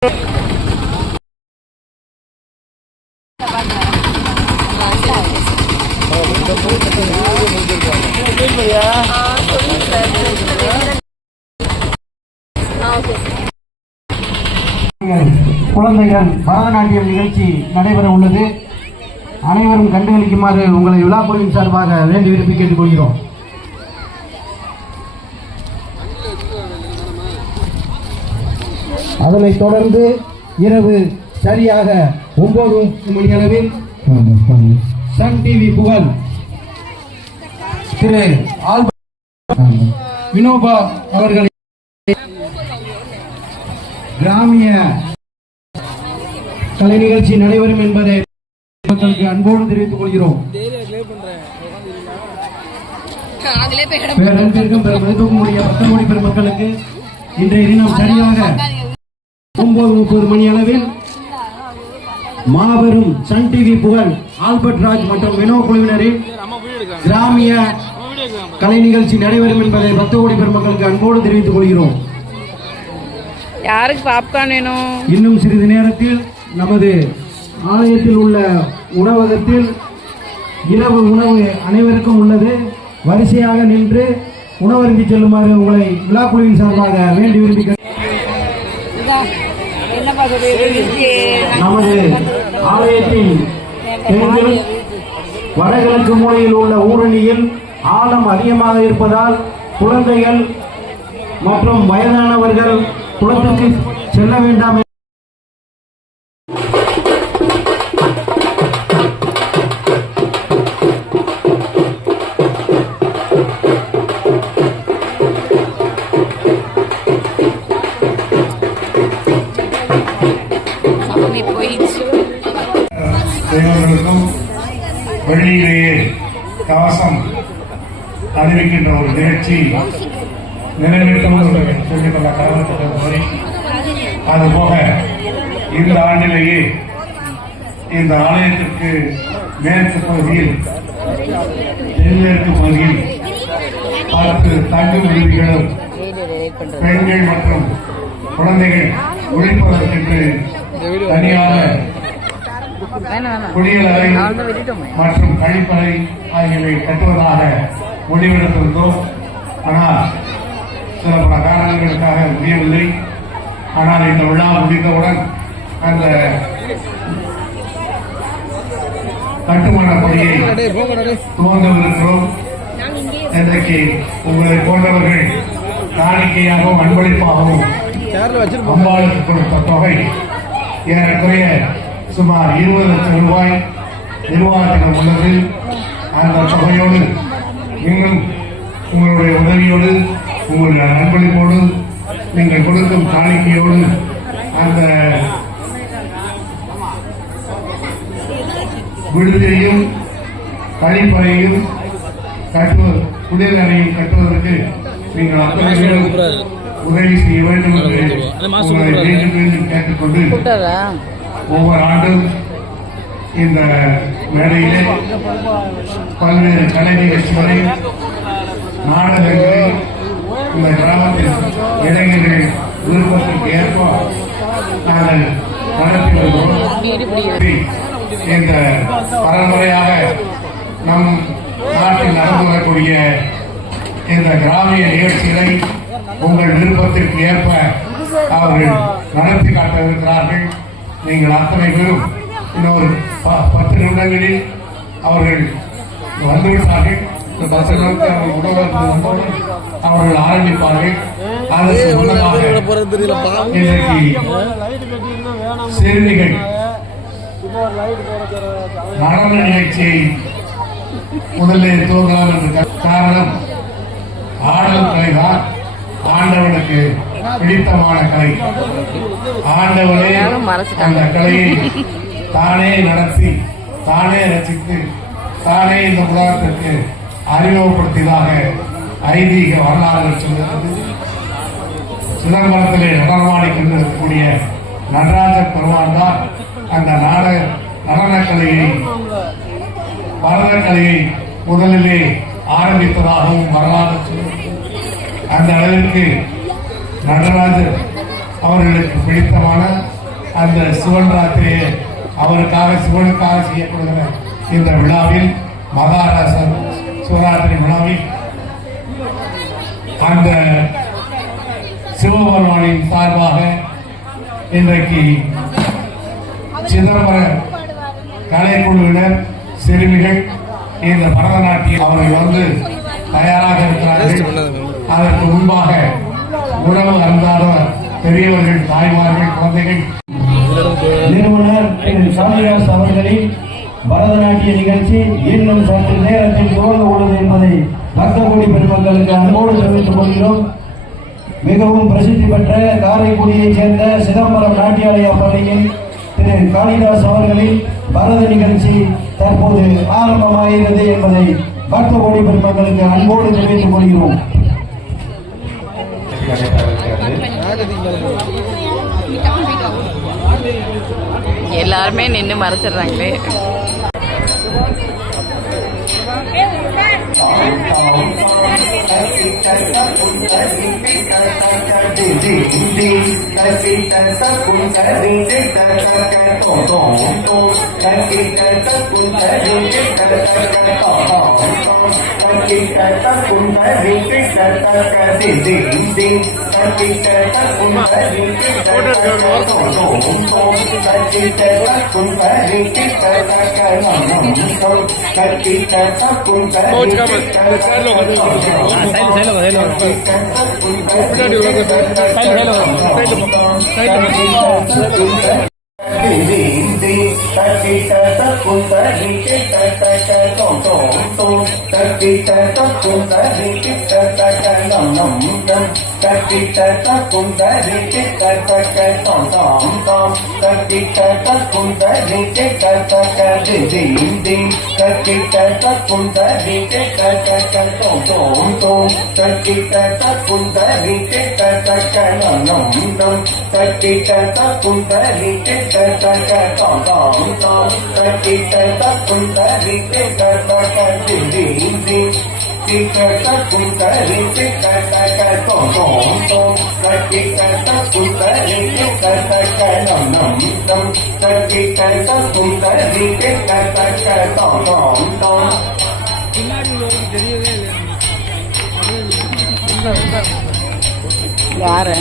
குழந்தைகள் பரதநாட்டியம் நிகழ்ச்சி நடைபெற உள்ளது. அனைவரும் கண்டுகளிக்குமாறு உங்களை விழாக்குழுவின் சார்பாக வேண்டி விரும்பி கேட்டுக்கொள்கிறோம். அதனைத் தொடர்ந்து இரவு சரியாக 9 மணி அளவில் சன் டிவி புகழ் திரு வினோபா அவர்களை கிராமிய கலை நிகழ்ச்சி நடைபெறும் என்பதை மக்களுக்கு அன்போடு தெரிவித்துக் கொள்கிறோம். பேரன்பிற்கும் பெருமதிப்புக்குரிய 10 கோடி பெருமக்களுக்கு இன்றைய தினம் சரியாக 9:30 மணி அளவில் மாபெரும் சன் டிவி புகழ் ஆல்பர்ட் ராஜ் மற்றும் வினோ குழுவினரின் கிராமிய கலை நிகழ்ச்சி நடைபெறும் என்பதை 10 கோடி பெருமக்களுக்கு அன்போடு தெரிவித்துக் கொள்கிறோம். யாருக்கு பாப்கார்ன் வேணும்? இன்னும் சிறிது நேரத்தில் நமது ஆலயத்தில் உள்ள உணவகத்தில் இரவு உணவு அனைவருக்கும் உள்ளது. வரிசையாக நின்று உணவருந்தி செல்லுமாறு உங்களை விழாக்குழுவின் சார்பாக வேண்டி விரும்பி நமது ஆலயத்தின் வடகிழக்கு மூலையில் உள்ள ஊரணியில் ஆழம் அதிகமாக இருப்பதால் குழந்தைகள் மற்றும் வயதானவர்கள் குளத்திற்கு செல்ல வேண்டாம். தேவர்களுக்கும் வெள்ளியிலேயே கவசம் அறிவிக்கின்ற ஒரு நிகழ்ச்சி நிறைவேற்றவும் சொல்லிக்கொள்ள காரணத்திற்கு அதுபோக இந்த ஆண்டிலேயே இந்த ஆலயத்திற்கு மேற்கு பகுதியில் தென்மேற்கு பகுதியில் 10 தங்கு விடுதிகளும் பெண்கள் மற்றும் குழந்தைகள் ஒழிப்பதற்கென்று தனியாக குடியலறை மற்றும் கழிப்பறை ஆகியவை கட்டுவதாக முடிவெடுத்திருந்தோம். ஆனால் சில பல காரணங்களுக்காக முடியவில்லை. ஆனால் இந்த விழா முடிந்தவுடன் அந்த கட்டுமான பணியை துவங்கவிருக்கிறோம். இன்றைக்கு உங்களை போன்றவர்கள் காணிக்கையாகவும் அன்பளிப்பாகவும் அம்பாளுக்கு கொடுத்த தொகை ஏறக்குறைய சுமார் 20 லட்சம் ரூபாய் நிர்வாகத்திடம் உள்ளது. அந்த தொகையோடு இன்னும் உங்களுடைய உதவியோடு உங்களுடைய அன்பளிப்போடு நீங்கள் கொடுக்கும் காணிக்கையோடு அந்த விடுதியையும் கழிப்பறையும் குடிநீரையும் கட்டுவதற்கு நீங்கள் அத்தனை உதவி செய்ய வேண்டும் என்று உங்களை மீண்டும் மீண்டும் கேட்டுக்கொண்டு ஒவ்வொரு ஆண்டும் இந்த மேடையிலே பல்வேறு கலை நிகழ்ச்சிகளை நாடகங்களை இந்த கிராமத்தில் இளைஞர்கள் விருப்பத்திற்கு ஏற்ப நாங்கள் நடத்தி வருகிறோம். இந்த பரம்பரையாக நம் நாட்டில் நடந்து வரக்கூடிய இந்த கிராமிய நிகழ்ச்சிகளை உங்கள் விருப்பத்திற்கு ஏற்ப அவர்கள் நடத்தி காட்டவிருக்கிறார்கள். நீங்கள் அத்தனை பேரும் இன்னொரு 10 நிமிடங்களில் அவர்கள் வந்துவிட்டார்கள். இந்த 10 நிமிடத்தில் அவர்கள் உணவகத்தில் வந்தவுடன் அவர்கள் ஆரம்பிப்பார்கள். அதற்கு முன்னதாக இன்றைக்கு சிறுமிகள் நடன நிகழ்ச்சியை முதலில் துவங்கலாம் என்று காரணம் ஆடல் கலைதான் ஆண்டவனுக்கு பிடித்தமான கலை. ஆண்டவனே அந்த கலையை தானே நடத்தி தானே ரசித்து தானே இந்த உலகத்திற்கு அறிமுகப்படுத்தியதாக ஐதீக வரலாறுகள் சொல்கிறது. சிதம்பரத்திலே நடனமாடி கொண்டிருக்கக்கூடிய நடராஜ பெருமான் தான் அந்த நடனக்கலையை பரதக்கலையை முதலிலே ஆரம்பித்ததாகவும் வரலாறு சொல்கிறது. அந்த அளவிற்கு நடராஜர் அவர்களுக்கு பிடித்தமான அந்த சிவன் ராத்திரியை சிவனுக்காக செய்யப்படுகிற இந்த விழாவில் மகாராச சிவராத்திரி விழாவில் அந்த சிவபெருமானின் சார்பாக இன்றைக்கு சிதம்பர கலைக்குழுவினர் சிறுமிகள் இந்த பரதநாட்டியம் அவர்கள் வந்து தயாராக இருக்கிறார்கள். அதற்கு முன்பாக உணவு அருந்தாத பெரியவர்கள், தாய்மார்கள், குழந்தைகள். நிறுவனர் திரு சாமிதாஸ் அவர்களின் பரதநாட்டிய நிகழ்ச்சி இன்னும் சற்று நேரத்தில் துவங்க உள்ளது என்பதை பக்தகோடி பெருமக்களுக்கு அன்போடு தெரிவித்துக் கொள்கிறோம். மிகவும் பிரசித்தி பெற்ற காரைக்குடியைச் சேர்ந்த சிதம்பரம் நாட்டியாலய பள்ளியின் திரு காளிதாஸ் அவர்களின் பரத நிகழ்ச்சி தற்போது ஆரம்பமாகிறது என்பதை பக்தகோடி பெருமக்களுக்கு அன்போடு தெரிவித்துக் கொள்கிறோம். எல்லாருமே நின்று மறைச்சிடுறாங்களே. யாரு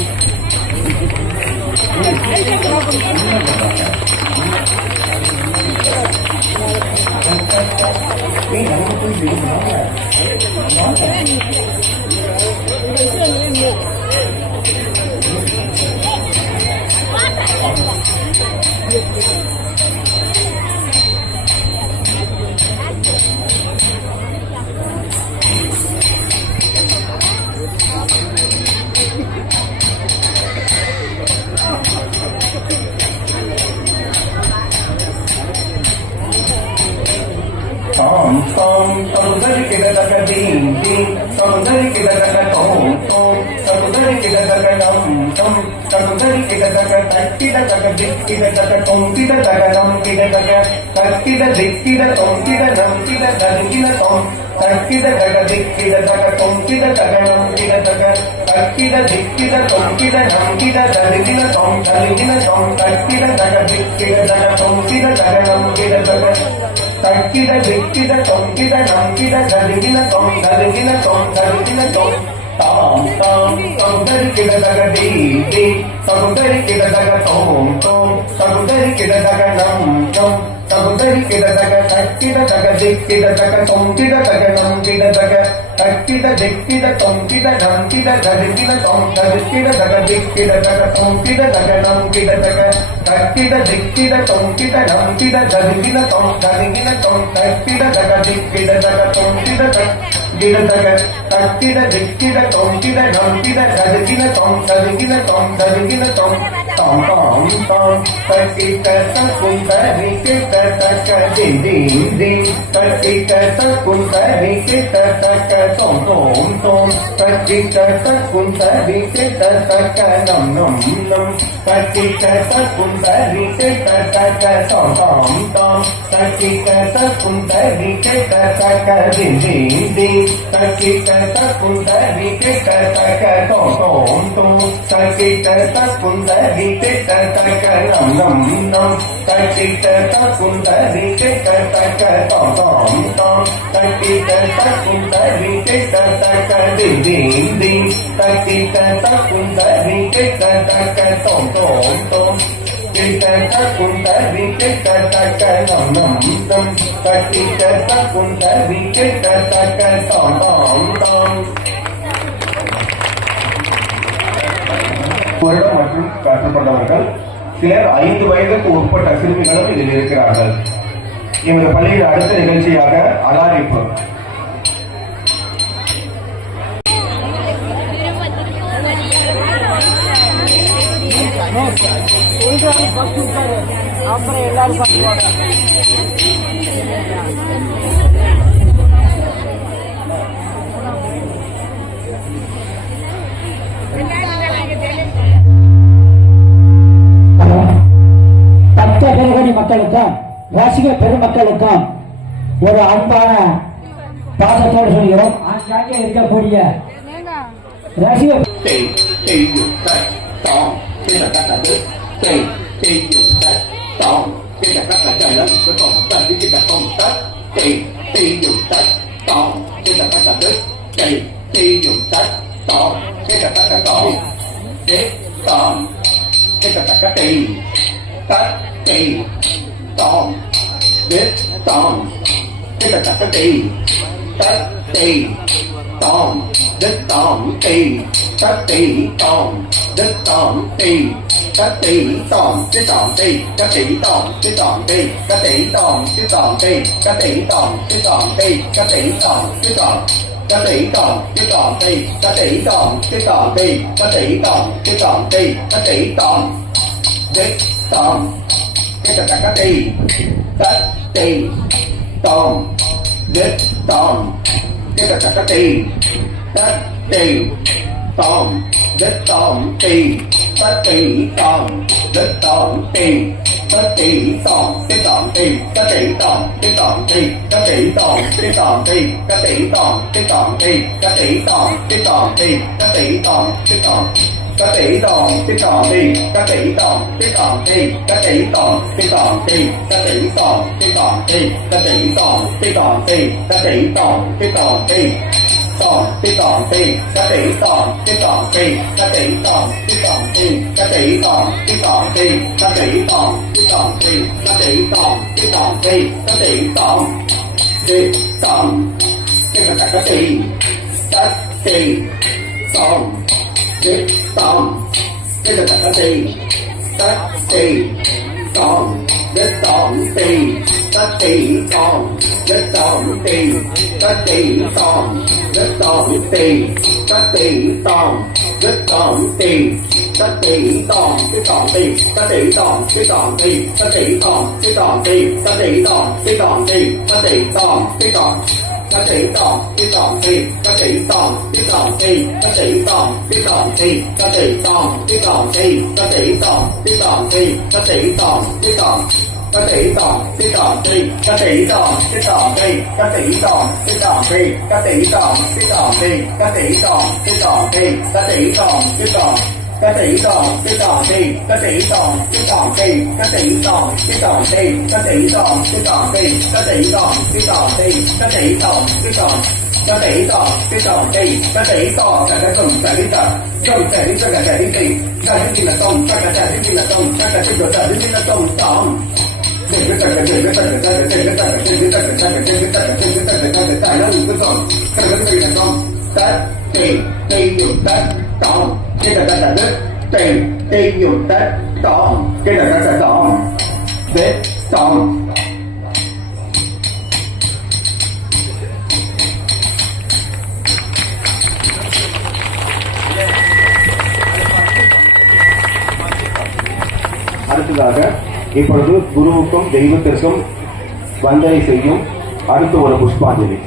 Tom tòng tòng tòng ta kỳ ta ta cùng ta đi cái ta ca đi đi đi ta kỳ ta cùng ta đi cái ta ca tòng tòng tòng ta kỳ ta cùng ta đi cái ta ca nằm nằm nằm ta kỳ ta cùng ta đi cái ta ca tòng tòng tòng ta kỳ ta cùng ta đi cái ta ca đi đi đi ta kỳ ta cùng ta đi cái ta ca tòng tòng tòng ta kỳ ta cùng ta đi cái ta ca nằm nằm nằm ta kỳ ta cùng ta đi cái ta ca tòng tòng tòng ta kỳ ta cùng ta đi cái ta ca đi đi đi ta kỳ ta cùng ta đi cái ta ca tòng tòng tòng kỳ ta cùng ta đi cái ta ca nằm nằm nằm ta kỳ ta cùng ta đi cái ta ca tòng tòng tòng வருடம் மற்றும் கற்றுக்கொண்டவர்கள் சிலர் 5 வயதுக்கு உட்பட்ட சிறுமிகளும் இதில் இருக்கிறார்கள். எமது பள்ளியில் அடுத்த நிகழ்ச்சியாக அலாரிப்பு. அப்புறம் எல்லாரும் பார்த்துவாங்க. பக்த பெருகணி மக்களுக்கும் ரசிக பெருமக்களுக்கும் ஒரு அன்பான பாசத்தோடு சொல்கிறோம். ஆங்காங்கே இருக்கக்கூடிய ரசிக tát tì tòm đít tòm cái là tát tì tát tì tòm đít tòm tì tát tì tòm đít tòm tì tát tì tòm cái tòm tì tát tì tòm cái tòm tì tát tì tòm cái tòm tì tát tì tòm cái tòm tì tát tì tòm cái tòm ta tỷ tòm cái tòm tì ta tỷ tòm cái tòm tì ta tỷ tòm cái tòm tì ta tỷ tòm đít tòm cái ta tì ta tì tòm đít tòm cái ta tì ta tì tòm đít tòm tì ta tì tòm đít tòm tì ta tì tòm cái tòm tì ta tì tòm cái tòm tì ta tì tòm cái tòm tì ta tì tòm cái tòm tì ta tì tòm cái tòm tì ta tì tòm cái tòm ta tì tòm cái tòm tì ta tì tòm cái tòm tì ta tì tòm cái tòm tì ta tì tòm cái tòm tì ta tì tòm cái tòm tì ta tì tòm cái tòm tì tòm cái tòm tì ta tì tòm cái tòm tì ta tì tòm cái tòm tì ta tì tòm cái tòm tì ta tì tòm cái tòm tì ta tì tòm cái tòm tì ta tì tòm đít tòm cái ta tì ta tì tòm đít tòm cái ta tì ta tì tòm đít tòm tì ta tì tòm đít tòm tì ta tì tòm đít tòm tì ta tì tòm đít tòm tì ta tì tòm cái tòm tì ta tì tòm cái tòm tì ta tì tòm cái tòm tì ta tì tòm cái tòm tì ta tì tòm cái tòm ta tì tòm cái tòm tì ta tì tòm cái tòm tì ta tì tòm cái tòm tì ta tì tòm cái tòm tì ta tì tòm cái tòm tì ta tì tòm cái tòm ta tì tòm cái tòm tì ta tì tòm cái tòm tì ta tì tòm cái tòm tì ta tì tòm cái tòm tì ta tì tòm cái tòm tì ta tì tòm cái tòm ta tì tòm cái tòm tì ta tì tòm cái tòm tì ta tì tòm cái tòm tì ta tì tòm cái tòm tì ta tì tòm cái tòm tì ta tì tòm cái tòm ta tì tòm cái tòm tì ta tì tòm cả tòm cả đi cả tòm cả đi cả cả đi tì cả đi là tòm cả cả đi là tòm cả cả đi là tòm tòm để cái cái để cái cái để cái cái để cái cái để cái cái là tòm ta tì tì được ta tòm cái là đít tì tì được ta tòm cái là tòm đít tòm அடுத்ததாக இப்பொழுது குருவுக்கும் தெய்வத்திற்கும் வந்தனை செய்யும் அடுத்து ஒரு புஷ்பாஞ்சலி.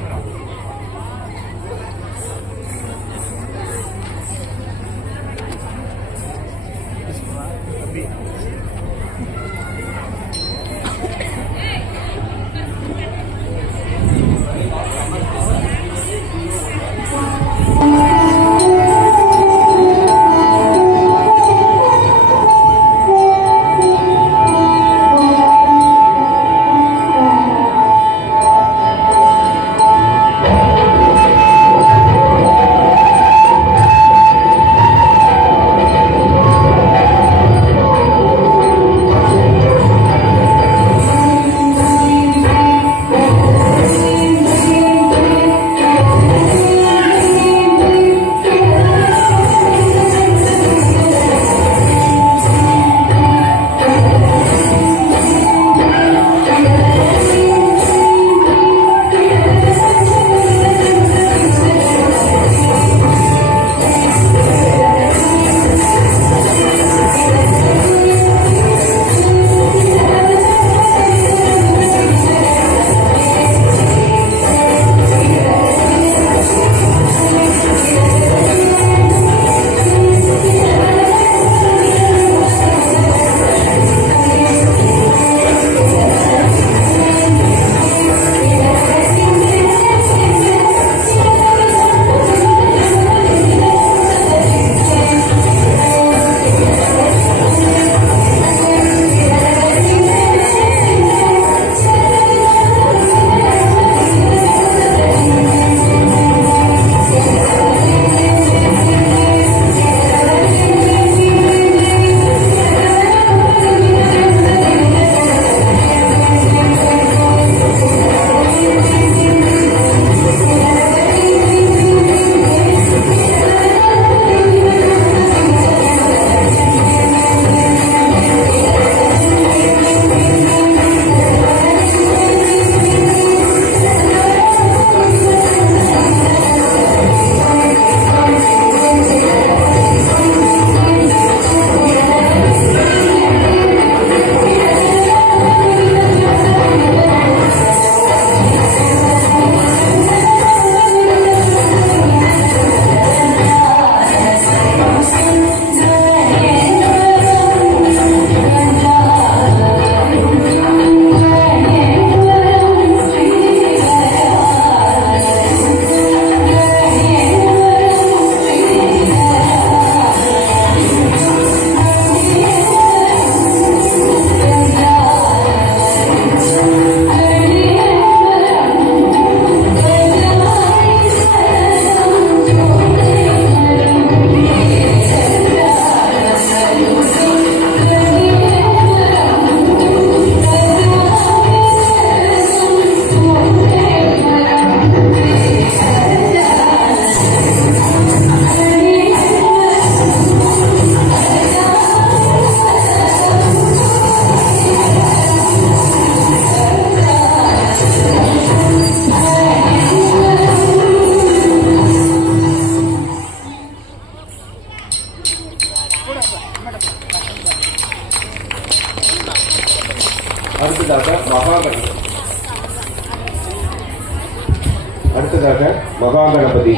அடுத்ததாக மகாகணபதி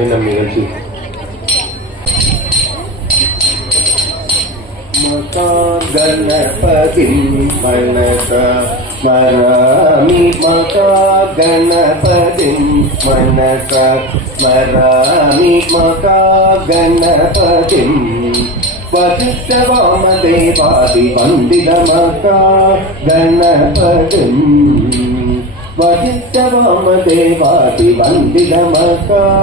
என்னும் நிகழ்ச்சி. மகாகணபதி மனச ஸ்மராமி, மகாகணபதி மனச ஸ்மராமி, மகாகணபதி வசிஷ்ட வாமதேவாதி வந்தித மகாகணபதி, வசிஷ்ட வாமதேவாதி வந்தித மகாகணபதி,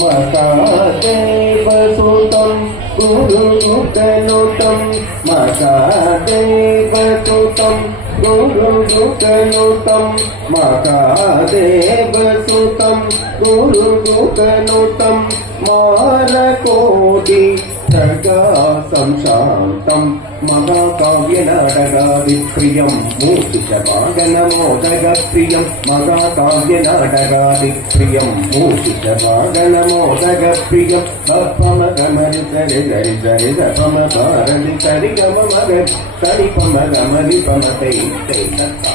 மகாதேவசுதம் குருகுகனுதம், மகாதேவசுதம் குருகுகனுதம், மகாதேவசுதம் குருகுகனுதம், மாலகோடி प्रकाशं शान्तं महाकाव्यनाटकादिप्रियं मूषिकवागनमोदगप्रियं महाकाव्यनाटकादिप्रियं मूषिकवागनमोदगप्रियं पमगमरि सरि सरि सरि पम भारति सरि गम मग सरि पम गमरि पम तै तै तत्ता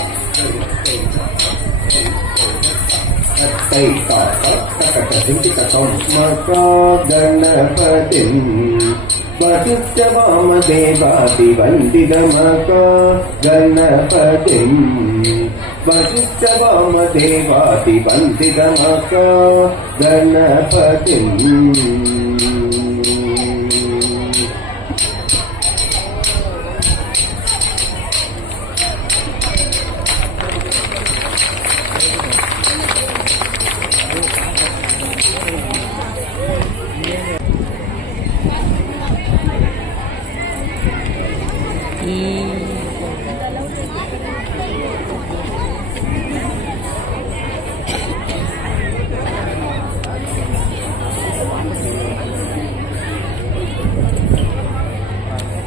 गणपतिं वसिष्ठवामदेवादिवन्दितमका गणपतिं वसिष्ठवामदेवादिवन्दितमका गणपतिम्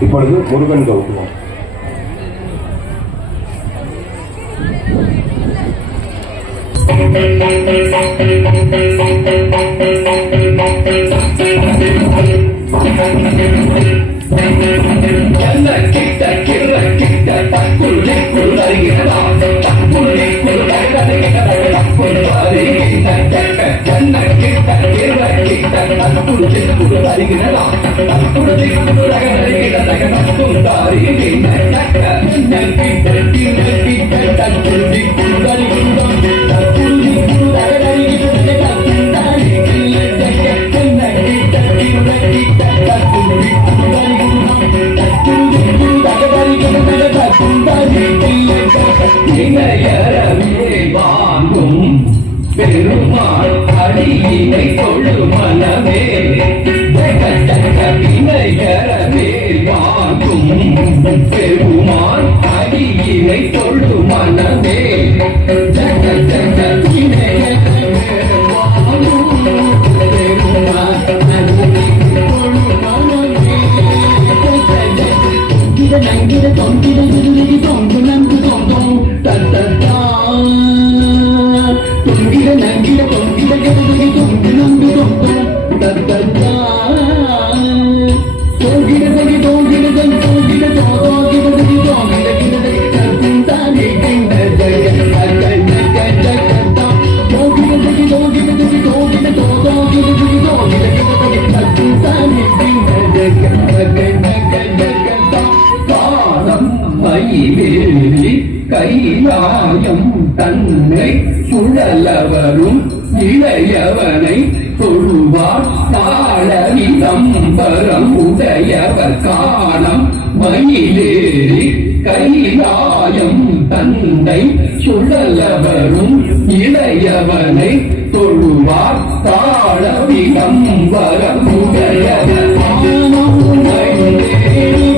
இப்பொழுது முருகன் கௌதமம் பெருமாள் அடியினை கொள்ளு மனமே வினையறவே வாங்கும் பெருமாள் அடியினை கொள்ளு மனமே ஜக ஜக வினையறவே வாங்கும் பெருமாள் அடியினை கொள்ளு மனமே தொங்கிட நங்கிட தொங்கிட விருதி தொங்கு நங்கு தொங்கும் தத்தா தொங்கிட நங்கிட தொங்கிட விருதி தொங்கு நங்கு தொங்கும் தத்தா தொங்கிட தகி தொங்கிட தகி தொங்கிட தோங்கிட தகி தொங்கிட கிடதகி தக்கும் தானே கிண்ட ஜய ஜக ஜக ஜகதா தொங்கிட தகி தொங்கிட தகி தொங்கிட தோங்கிட தகி தொங்கிட கிடதகி தக்கும் தானே கிண்ட ஜக ஜக ஜக ஜகதா காலம் மயிலேறி கைலாயம் தன்னை சுழலவரும் இளையவனை தொழுவார் தாளவிதம்பரம் உடையவர் காலம் மயிலேறி கைலாயம் தன்னை சுழலவரும் இளையவனை தொழுவார் தாளவிதம்பரம் உடையவர் காலம் மயிலேறி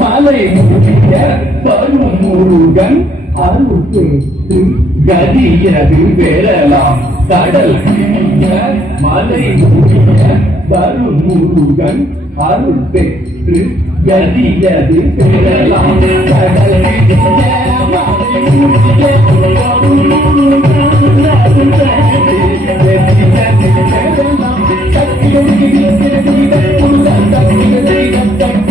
மலை முடிய பரும் முருகன் அருள் கேட்டு கதியது பெறலாம் கடல் பிடிய மலை முடிய வரும் முருகன் அருள் பெற்று கதியது பெறலாம் கடல் பிடிய மலை முடிய வரும் முருகன் அருள் பெற்று கதியது பெறலாம்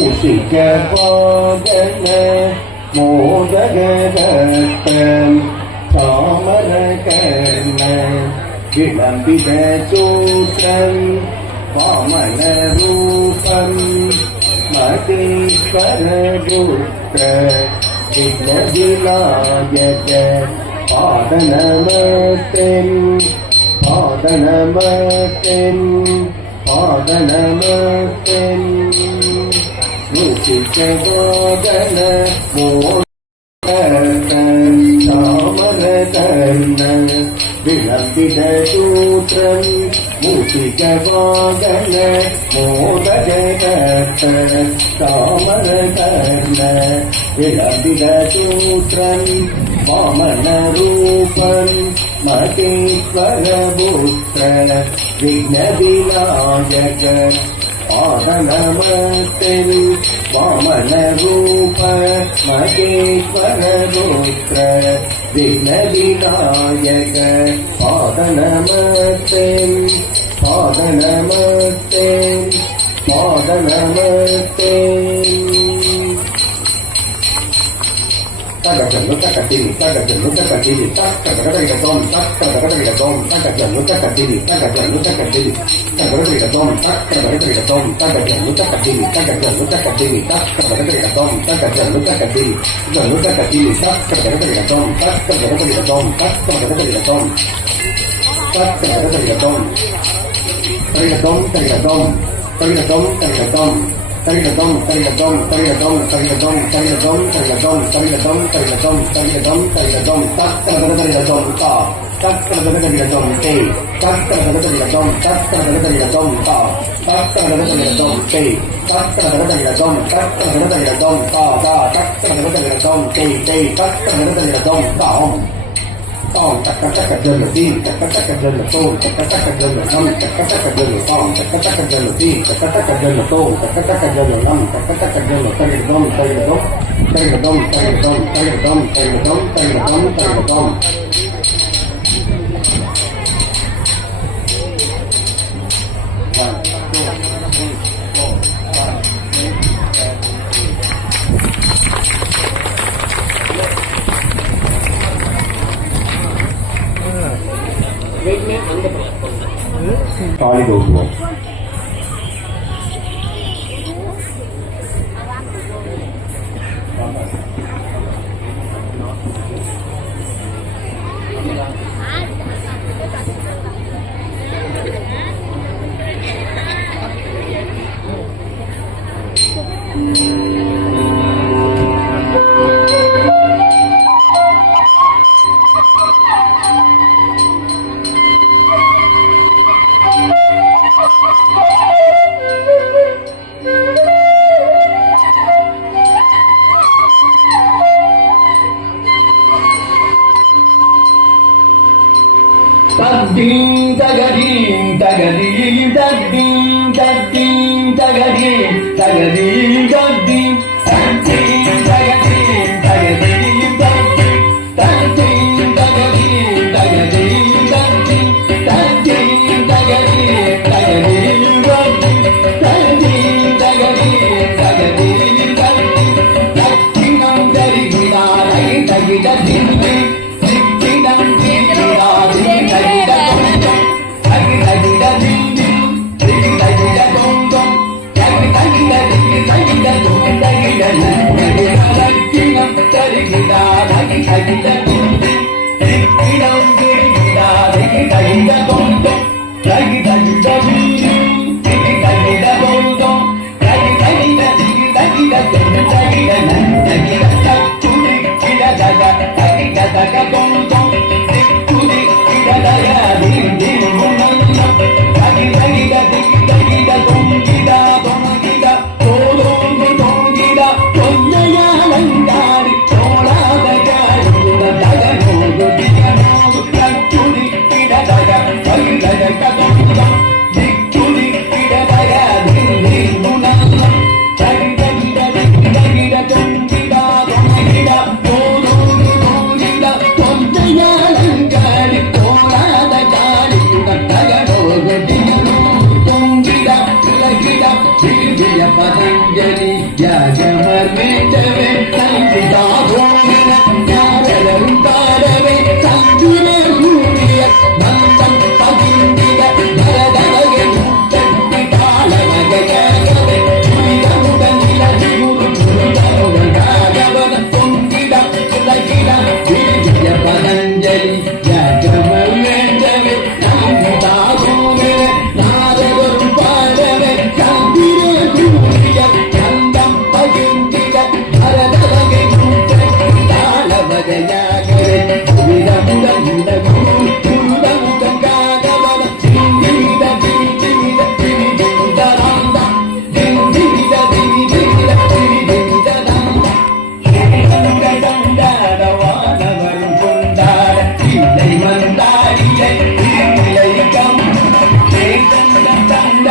மூஷிக வாகன மோதகத்தன் தாமர கர்ண விளம்பித சூத்திரன் வாமன ரூபம் மதீஸ்வர புத்திர விக்ன விநாயக பாதநமஸ்தென் பாதநமஸ்தென் பாதநமஸ்தென் மூஷிக வாகன தாமர கர்ண விளம்பித சூத்திரம் மூஷிக வாகன மோதகத்த தாமர கர்ண விளம்பித சூத்திரம் வாமன ரூபம் மகேஸ்வர புத்திர விக்ன விநாயக பாதநமஸ்தென் வாமன ரூப மகேஸ்வர புத்திர விக்ன விநாயக பாதநமஸ்தென் பாதநமஸ்தென் பாதநமஸ்தென் தகஜல்லு தகதிரி தகஜல்லு தகதிரி தகடகடகடம் தகடகடகடம் தகஜல்லு தகதிரி தகஜல்லு தகதிரி தகடகடகடம் தகடகடகடம் தகஜல்லு தகதிரி தகஜல்லு தகதிரி தகடகடகடம் தகஜல்லு தகதிரி ஜல்லு தகதிரி தகடகடகடம் தகடகடகடம் தகடகடகடம் தகடகடகடம் தகடகடகம் தகடகடம் தகடகடம் தகடகடம் தரிகதம் தரிகதம் தரிகதம் தரிகதம் தரிகதம் தரிகதம் தரிகதம் தரிகதம் தரிகதம் தரிகதம் தக்கரதரிகதம் தா தக்கரதரிகதம் தே தக்கரதரிகதம் தக்கரதரிகதம் தா தக்கரதரிகதம் தே தக்கரதரிகதம் தக்கரதரிகதம் தா தா தக்கரதரிகதம் தே தே தக்கரதரிகதம் தாம் தாம் தக்க தக்க ஜல்ல தீ தக்க தக்க ஜல்ல தோம் தக்க தக்க ஜல்ல நம் தக்க தக்க ஜல்ல தாம் தக்க தக்க ஜல்ல தீ தக்க தக்க ஜல்ல தோம் தக்க தக்க ஜல்ல நம் தக்க தக்க ஜல்ல தரிகதம் தரிகதம் தரிகதம் தரிகதம் தரிகதம் தரிகதம் தரிகதம் தரிகதம் தாலி தோற்றுவோம் Taddim tagadim tagadim taddim taddim tagadim tagadim taddim taddim tagadim tagadim taddim taddim tagadim tagadim taddim taddim tagadim tagadim taddim taddim tagadim tagadim taddim taddim tagadim tagadim Thank you. விருதிய Patanjali யாகமர் மேட்டவே சங்கிதாகோமன யாரரும் பாடவே சந்திர சூரிய நந்தம் பகிர்ந்திட பரதவகை முத்தட்டி தாளவகையாகவே புரிதமுடன் இலதி குரு புரிதமுடன் ராகவன பொங்கிட உலகிட விருதிய பதஞ்சலி யாகமர் மேட்டவே சங்கிதாகோமன நாரதரும் பாடவே சந்திர சூரிய நந்தம் பகிர்ந்திட பரதவகை முத்தட்டி தாளவகையாகவே புரிதமுடன் இலதி புரிதமுடன் ராகவன திரிதிட திரிதிட திரிதிட ராந்தா திரிதிட திரிதிட திரிதிட ராந்தா வானவரும் கொண்டாட இல்லை வந்தாடியை இலைக்கம் தந்தாட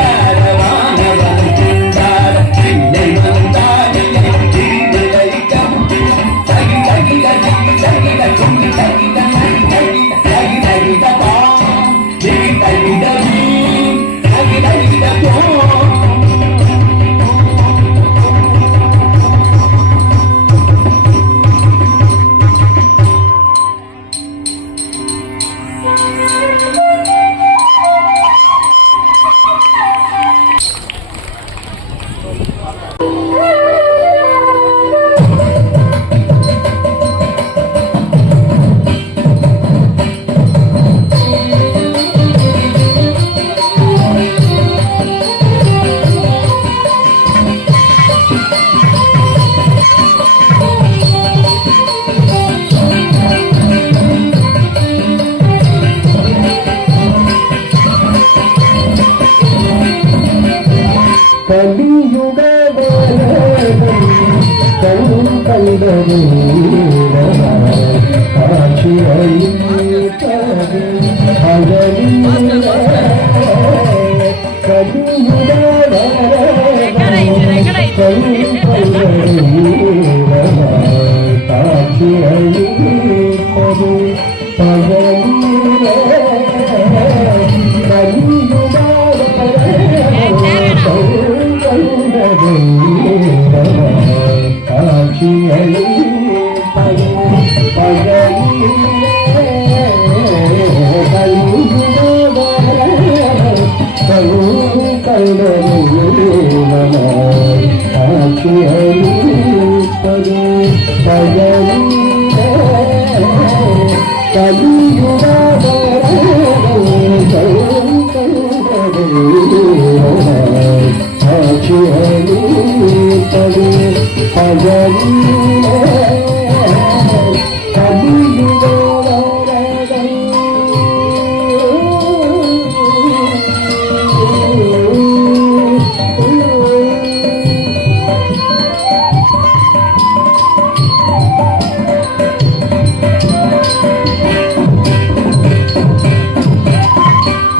வானவரும் கொண்டாட இல்லை வந்தாடியை இலைக்கம் தகி தகிட தகி தகிட குங்கி தகிட தகி தகிட தகி தகிட தாம் தகி தகிட வீம் தகி தகிட தோம்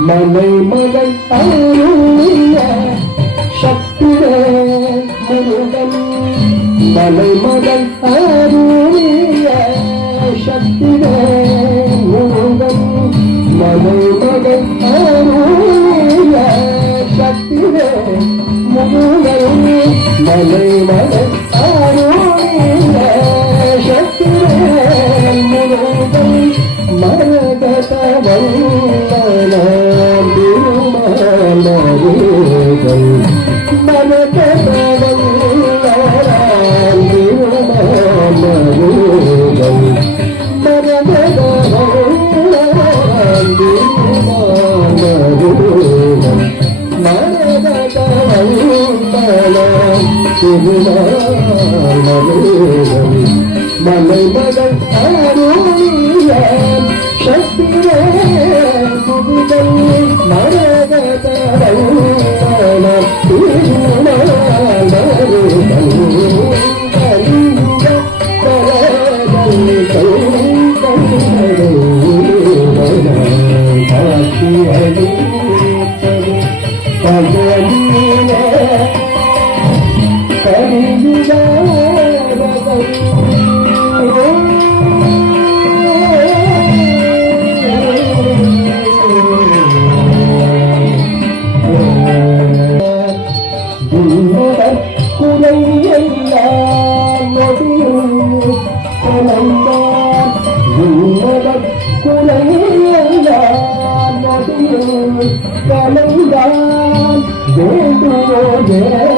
மலை மகள் அருளிய சக்தியே முருகன் மலை மகள் அருளிய சக்தியே முருகன் மலை மகள் அருளிய சக்தியே முருகன் மலை மகள் அருளிய சக்தியே முருகன் மரகதவன் மலை மகள் அருளிய சக்தியே புகுதல் மரகதவன் கரியுக உன்னவர் குறை எல்லாம் நொடியும் கலந்தான் உன்னவர் குறை எல்லாம் நொடியும் கலந்தான் வேண்டுமோ வேண்டுமோ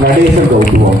நடேச கௌதுவம்.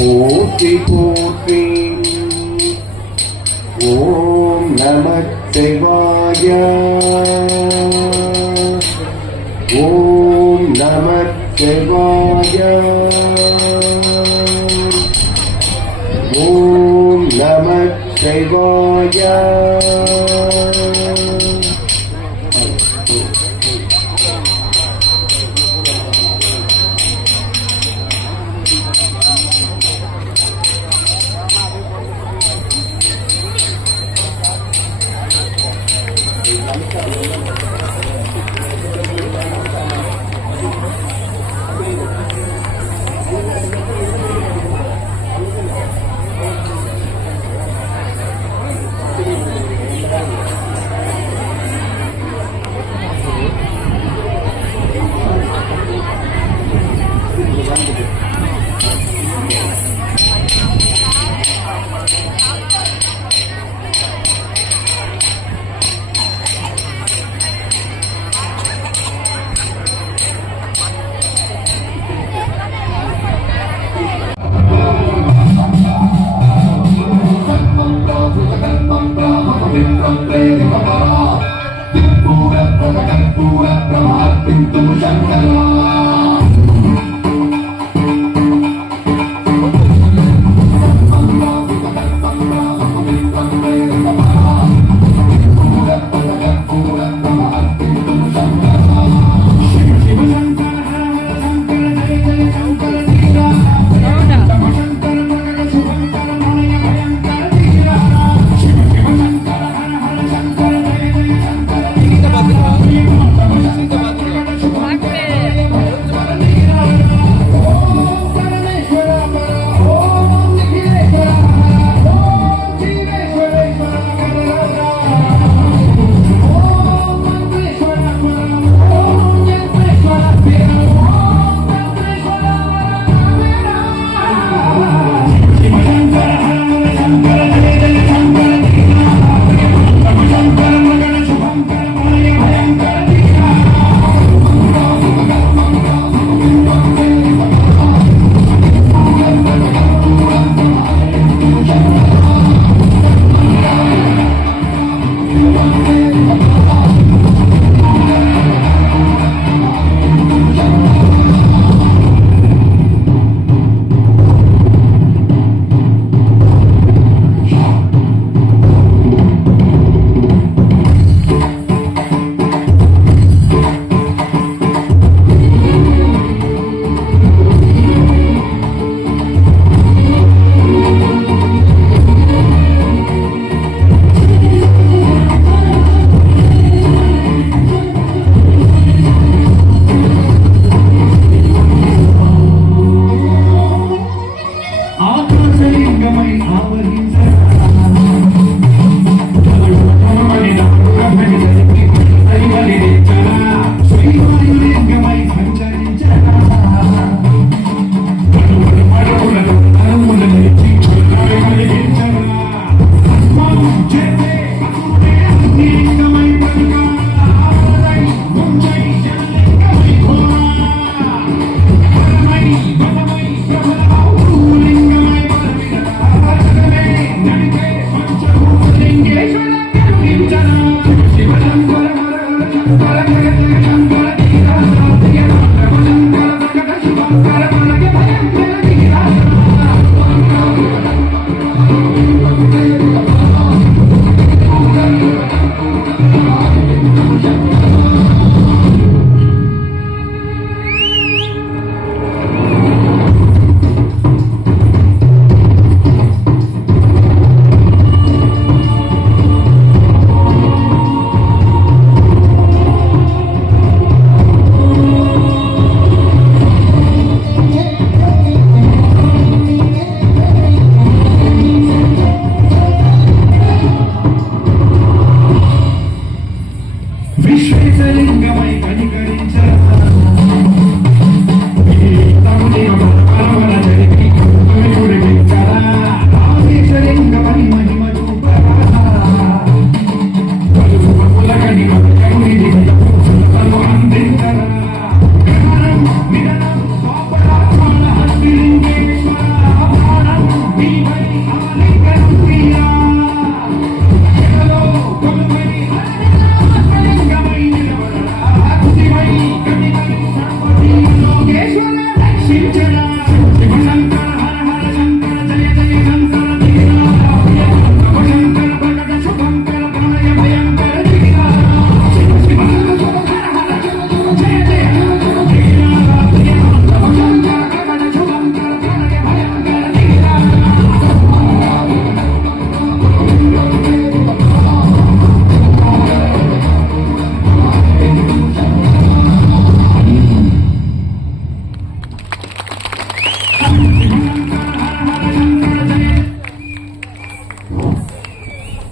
போற்றி போற்றி. ஓம் நம சிவாய. ஓம் நம சிவாய. ஓம் நம சிவாய.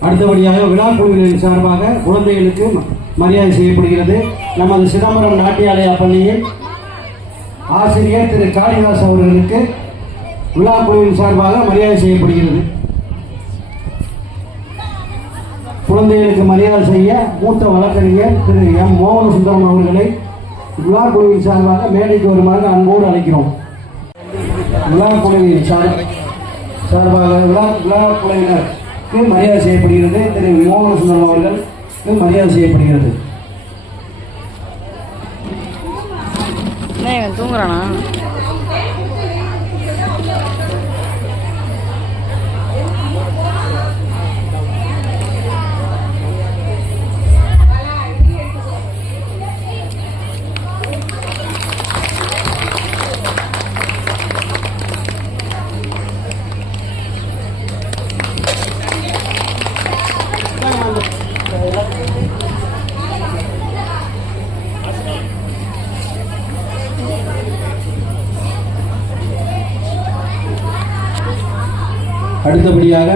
அடுத்தபடியாக விழா குழுவினரின் சார்பாக குழந்தைகளுக்கு மரியாதை செய்யப்படுகிறது. நமது சிதம்பரம் நாட்டியாலயா பள்ளியில் ஆசிரியர் திரு காளிதாஸ் அவர்களுக்கு விழா குழுவின் சார்பாக மரியாதை செய்யப்படுகிறது. குழந்தைகளுக்கு மரியாதை செய்ய மூத்த வழக்கறிஞர் திரு எம் மோகன சுந்தரம் அவர்களை விழா குழுவின் சார்பாக மேடைக்கு வருமாறு அன்போடு அழைக்கிறோம். விழா குழுவின் சார்பாக விழா குழுவினருக்கு மரியாதை செய்யப்படுகிறது. திரு மோகன சுந்தரம் அவர்களுக்கு மரியாதை செய்யப்படுகிறது. என்ன இவன் தூங்குறானா? அடுத்தபடியாக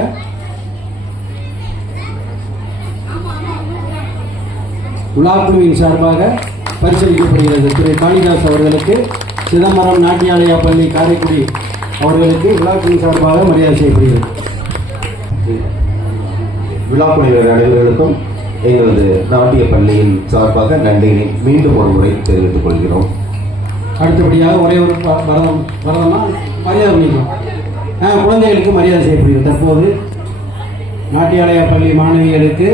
விழாக்குழுவின் சார்பாக பரிசளிக்கப்படுகிறது. திரு காளிதாஸ் அவர்களுக்கு சிதம்பரம் நாட்டியாலயா பள்ளி காரைக்குடி அவர்களுக்கு விழாக்குழுவின் சார்பாக மரியாதை செய்யப்படுகிறது. விழாக்குழுவினர் அனைவர்களுக்கும் எங்களது நாட்டிய பள்ளியின் சார்பாக நன்றியை மீண்டும் ஒரு முறை தெரிவித்துக் கொள்கிறோம். அடுத்தபடியாக ஒரே ஒரு வரதமா மரியாதை பண்ணிக்கலாம். குழந்தைகளுக்கு மரியாதை செய்யப்படுகிறது. தற்போது நாட்டியாலயா பள்ளி மாணவிகளுக்கு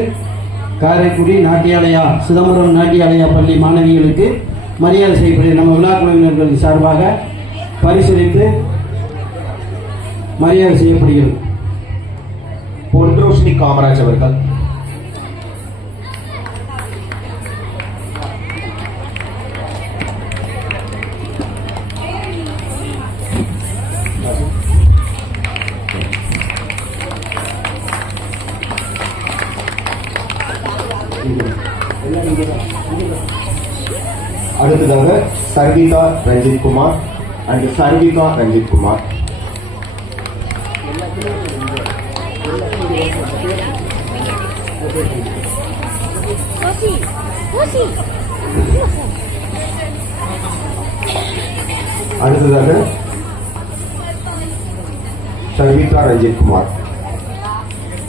காரைக்குடி நாட்டியாலயா சிதம்பரம் நாட்டியாலயா பள்ளி மாணவிகளுக்கு மரியாதை செய்யப்படுகிறது. நம்ம விழா குழுவினர்கள் சார்பாக பரிசீலித்து மரியாதை செய்யப்படுகிறது. பொன்ரோஷினி காமராஜ் அவர்கள், அடுத்ததாக சர்விகா ரஞ்சித் குமார் அண்ட் சர்விகா ரஞ்சித் குமார். அடுத்ததாக சர்விகா ரஞ்சித் குமார்.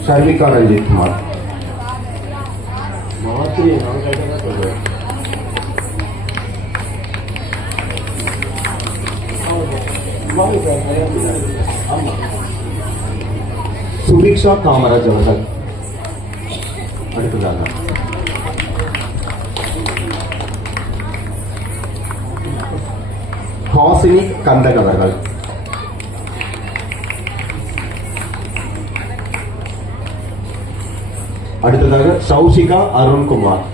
சர்விகா ரஞ்சித் குமார் சுபிக்ஷா காமராஜ் அவர்கள். அடுத்ததாக ஹாசினி கந்தன் அவர்கள். அடுத்ததாக சௌசிகா அருண்குமார்.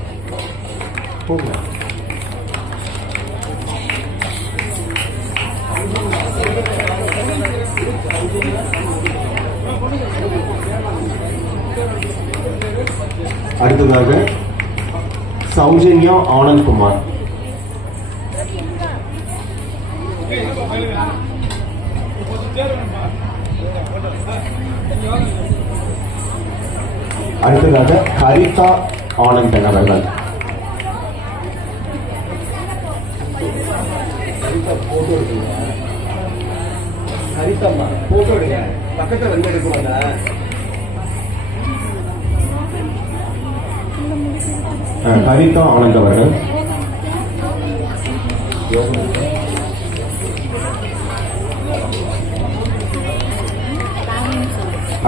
அடுத்ததாக சௌஜன்யா ஆனந்த்குமார். அடுத்ததாக ஹரிதா ஆனந்தன் அவர்கள். ஹரிதா ஆனந்த் அவர்கள்.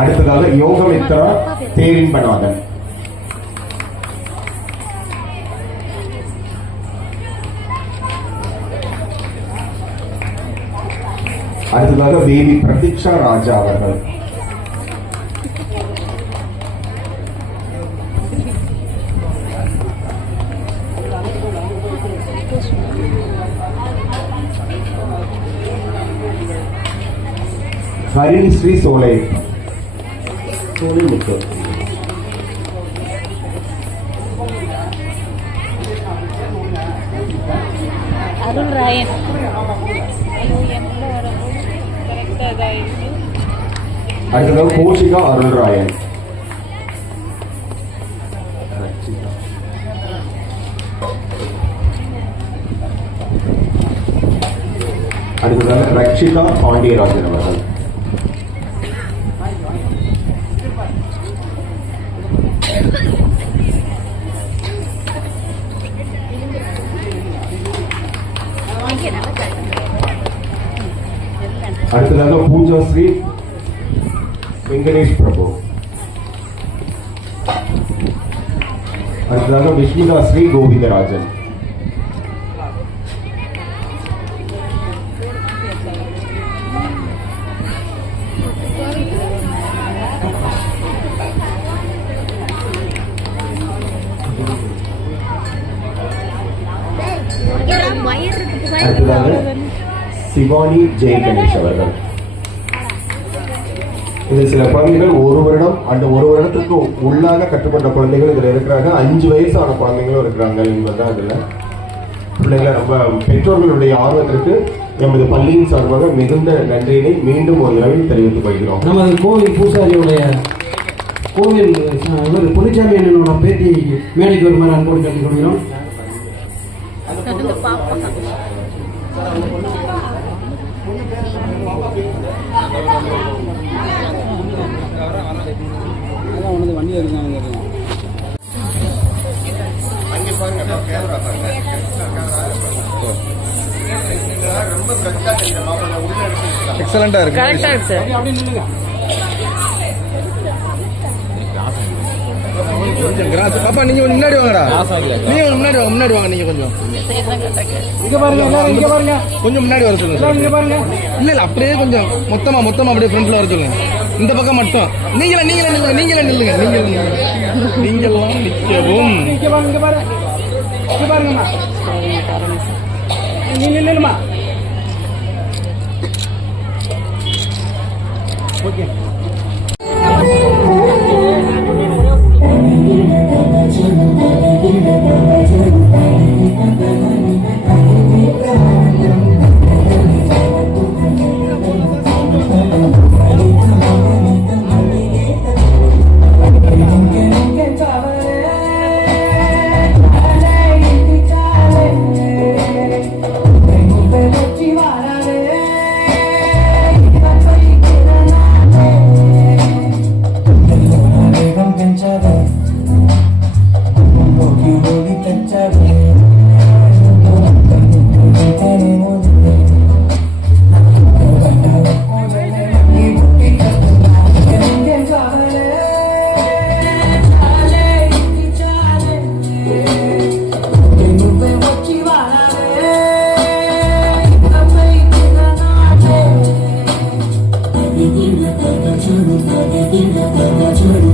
அடுத்ததாக யோகமித்ரா தேரின்பநாதன். அடுத்ததாக பேபி பிரதீக்ஷா ராஜா அவர்கள். ஹரிணி ஸ்ரீ சோலை முத்து. அருள் ராயன். அடுத்ததாக கோஷிகா அருள் ராயன். அடுத்ததாக ரக்ஷிதா பாண்டியராஜன் அவர்கள். அடுத்ததாக பூஜா ஸ்ரீ வெங்கடேஷ் பிரபு. அடுத்ததாக விஷ்ணுதா ஸ்ரீ கோவிந்தராஜன். அடுத்ததாக சிவானி ஜெய் கணேஷ் அவர்கள். இது சில குழந்தைகள் ஒரு வருடம் அந்த ஒரு வருடத்துக்கு உள்ளாக கற்றுக்கொண்ட குழந்தைகள் இதில் இருக்கிறாங்க. 5 வயசான குழந்தைங்களும் இருக்கிறாங்க என்பதுதான் இதில் பிள்ளைகளை நம்ம பெற்றோர்களுடைய ஆர்வத்திற்கு நமது பள்ளியின் சார்பாக மிகுந்த நன்றியினை மீண்டும் ஒரு தடவை தெரிவித்துக் கொள்கிறோம். நமது கோவில் பூசாரியுடைய கோவில் இவர் புதுச்சாமி அண்ணனோட பேட்டி மேடைக்கு வருமாறு அன்போடு கேட்டுக்கொள்கிறோம். எக்ஸலண்டா இருக்கு. கரெக்டா இருக்கு சார். கொஞ்சம் கிராஸ் பாப்பா, நீங்க கொஞ்சம் முன்னாடி வாங்கடா. நீங்க முன்னாடி வாங்க நீங்க கொஞ்சம். இங்க பாருங்க, எல்லாரும் இங்க பாருங்க, கொஞ்சம் முன்னாடி வர சொல்லுங்க. இங்க பாருங்க. இல்ல அப்படியே கொஞ்சம் மொத்தமா அப்படியே ஃப்ரண்ட்ல வர சொல்லுங்க. இந்த பக்கம் மட்டும் நீங்களே நில்லுங்க. நீங்கெல்லாம் நிற்கவும். இங்க பாருங்க, இங்க பாருங்க, இங்க பாருங்கம்மா. நீ நில்லுமா. ஓகே. Churu,